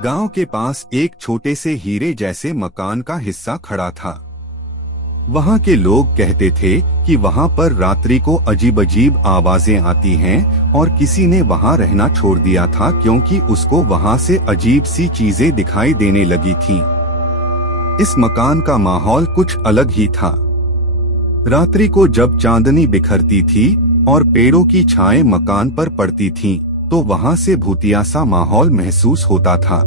गांव के पास एक छोटे से हीरे जैसे मकान का हिस्सा खड़ा था। वहां के लोग कहते थे कि वहां पर रात्रि को अजीब अजीब आवाजें आती हैं और किसी ने वहां रहना छोड़ दिया था क्योंकि उसको वहां से अजीब सी चीजें दिखाई देने लगी थीं। इस मकान का माहौल कुछ अलग ही था। रात्रि को जब चांदनी बिखरती थी और पेड़ों की छाएं मकान पर पड़ती थीं, तो वहां से भूतिया सा माहौल महसूस होता था।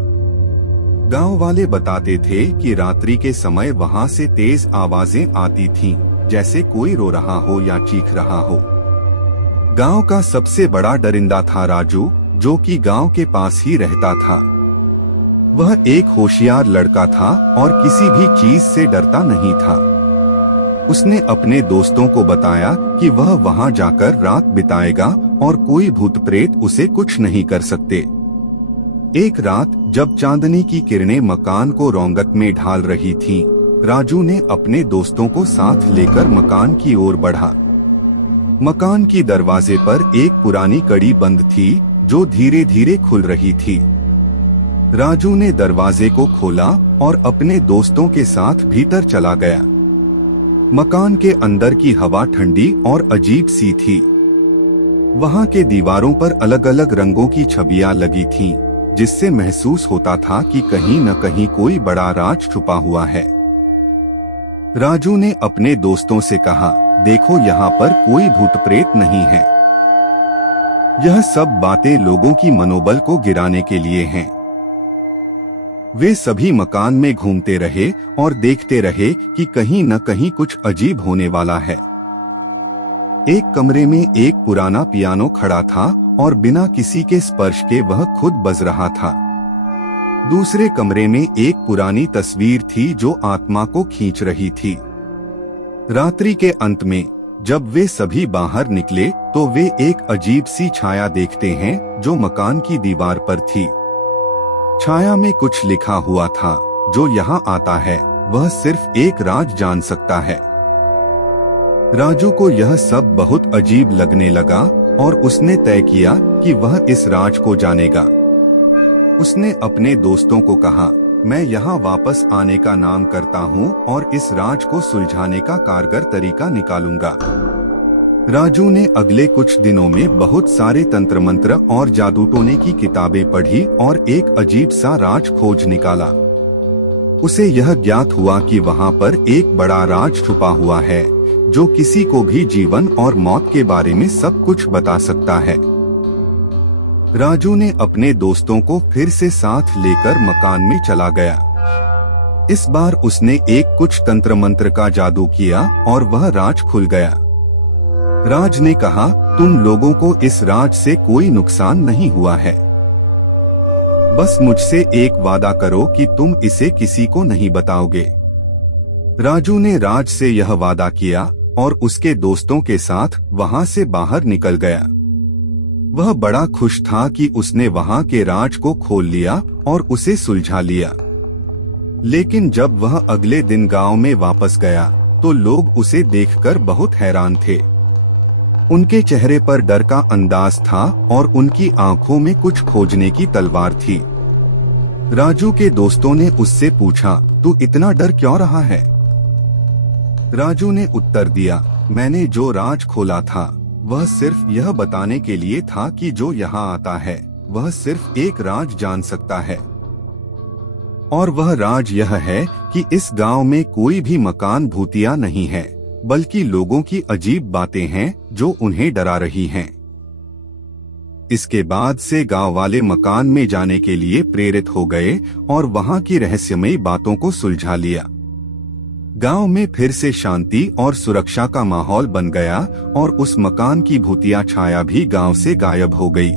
गांव वाले बताते थे कि रात्रि के समय वहां से तेज आवाजें आती थीं, जैसे कोई रो रहा हो या चीख रहा हो। गांव का सबसे बड़ा डरिंदा था राजू, जो कि गांव के पास ही रहता था। वह एक होशियार लड़का था और किसी भी चीज से डरता नहीं था। उसने अपने दोस्तों को बताया कि वह वहां जाकर रात बिताएगा और कोई भूत प्रेत उसे कुछ नहीं कर सकते। एक रात जब चांदनी की किरणें मकान को रौनक में ढाल रही थीं, राजू ने अपने दोस्तों को साथ लेकर मकान की ओर बढ़ा। मकान की दरवाजे पर एक पुरानी कड़ी बंद थी, जो धीरे धीरे खुल रही थी। राजू ने दरवाजे को खोला और अपने दोस्तों के साथ भीतर चला गया। मकान के अंदर की हवा ठंडी और अजीब सी थी। वहां के दीवारों पर अलग अलग रंगों की छवियां लगी थीं, जिससे महसूस होता था कि कहीं न कहीं कोई बड़ा राज छुपा हुआ है। राजू ने अपने दोस्तों से कहा, देखो यहाँ पर कोई भूत प्रेत नहीं है। यह सब बातें लोगों की मनोबल को गिराने के लिए हैं। वे सभी मकान में घूमते रहे और देखते रहे कि कहीं न कहीं कुछ अजीब होने वाला है। एक कमरे में एक पुराना पियानो खड़ा था और बिना किसी के स्पर्श के वह खुद बज रहा था। दूसरे कमरे में एक पुरानी तस्वीर थी जो आत्मा को खींच रही थी। रात्रि के अंत में जब वे सभी बाहर निकले तो वे एक अजीब सी छाया देखते हैं जो मकान की दीवार पर थी। छाया में कुछ लिखा हुआ था, जो यहाँ आता है वह सिर्फ एक राज जान सकता है। राजू को यह सब बहुत अजीब लगने लगा और उसने तय किया कि वह इस राज को जानेगा। उसने अपने दोस्तों को कहा, मैं यहाँ वापस आने का नाम करता हूँ और इस राज को सुलझाने का कारगर तरीका निकालूंगा। राजू ने अगले कुछ दिनों में बहुत सारे तंत्र मंत्र और जादू टोने की किताबें पढ़ी और एक अजीब सा राज खोज निकाला। उसे यह ज्ञात हुआ कि वहाँ पर एक बड़ा राज छुपा हुआ है, जो किसी को भी जीवन और मौत के बारे में सब कुछ बता सकता है। राजू ने अपने दोस्तों को फिर से साथ लेकर मकान में चला गया। इस बार उसने एक कुछ तंत्र मंत्र का जादू किया और वह राज खुल गया। राज ने कहा, तुम लोगों को इस राज से कोई नुकसान नहीं हुआ है। बस मुझसे एक वादा करो कि तुम इसे किसी को नहीं बताओगे। राजू ने राज से यह वादा किया और उसके दोस्तों के साथ वहां से बाहर निकल गया। वह बड़ा खुश था कि उसने वहां के राज को खोल लिया और उसे सुलझा लिया। लेकिन जब वह अगले दिन गांव में वापस गया तो लोग उसे देखकर बहुत हैरान थे। उनके चेहरे पर डर का अंदाज था और उनकी आंखों में कुछ खोजने की तलवार थी। राजू के दोस्तों ने उससे पूछा, तू इतना डर क्यों रहा है? राजू ने उत्तर दिया, मैंने जो राज खोला था वह सिर्फ यह बताने के लिए था कि जो यहाँ आता है वह सिर्फ एक राज जान सकता है। और वह राज यह है कि इस गांव में कोई भी मकान भूतिया नहीं है, बल्कि लोगों की अजीब बातें हैं जो उन्हें डरा रही हैं। इसके बाद से गांव वाले मकान में जाने के लिए प्रेरित हो गए और वहां की रहस्यमयी बातों को सुलझा लिया। गांव में फिर से शांति और सुरक्षा का माहौल बन गया और उस मकान की भूतिया छाया भी गांव से गायब हो गई।